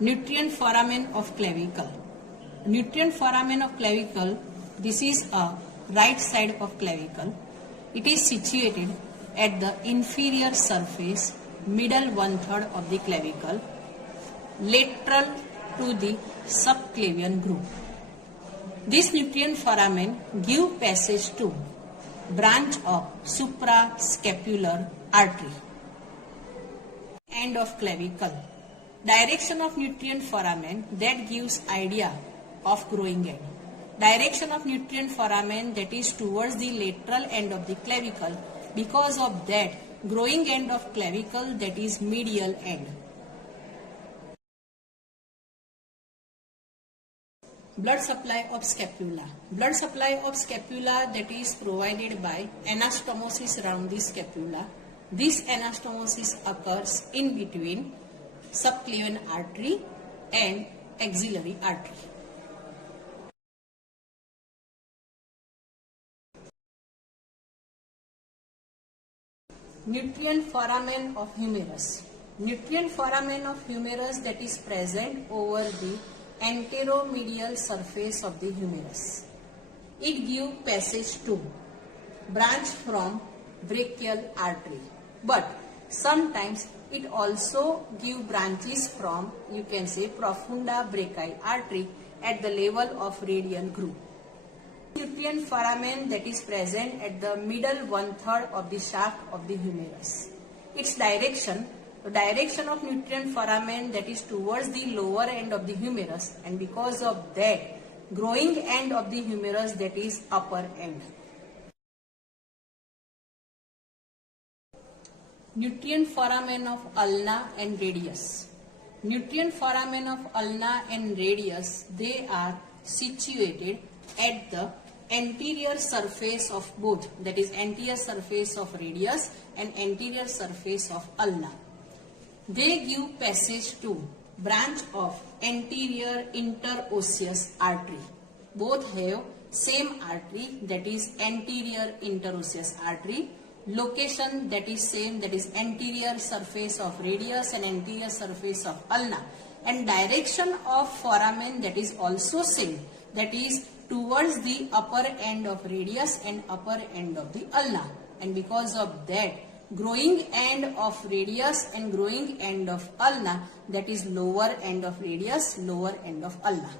Nutrient foramen of clavicle. Nutrient foramen of clavicle, this is a right side of clavicle. It is situated at the inferior surface, middle 1/3 of the clavicle, lateral to the subclavian groove. This nutrient foramen give passage to branch of suprascapular artery. End of clavicle. Direction of nutrient foramen that gives idea of growing end. Direction of nutrient foramen that is towards the lateral end of the clavicle. Because of that, growing end of clavicle that is medial end. Blood supply of scapula. Blood supply of scapula that is provided by anastomosis around the scapula. This anastomosis occurs in between subclavian artery and axillary artery. Nutrient foramen of humerus. Nutrient foramen of humerus that is present over the anteromedial surface of the humerus. It gives passage to branch from brachial artery, but sometimes it also gives branches from, you can say, profunda brachii artery at the level of radial groove. Nutrient foramen that is present at the middle 1/3 of the shaft of the humerus. Its direction, the direction of nutrient foramen that is towards the lower end of the humerus, and because of that, growing end of the humerus that is upper end. Nutrient foramen of ulna and radius. Nutrient foramen of ulna and radius, they are situated at the anterior surface of both, that is anterior surface of radius and anterior surface of ulna. They give passage to branch of anterior interosseous artery. Both have same artery, that is anterior interosseous artery. Location that is same, that is anterior surface of radius and anterior surface of ulna, and direction of foramen that is also same, that is towards the upper end of radius and upper end of the ulna, and because of that, growing end of radius and growing end of ulna, that is lower end of radius, lower end of ulna.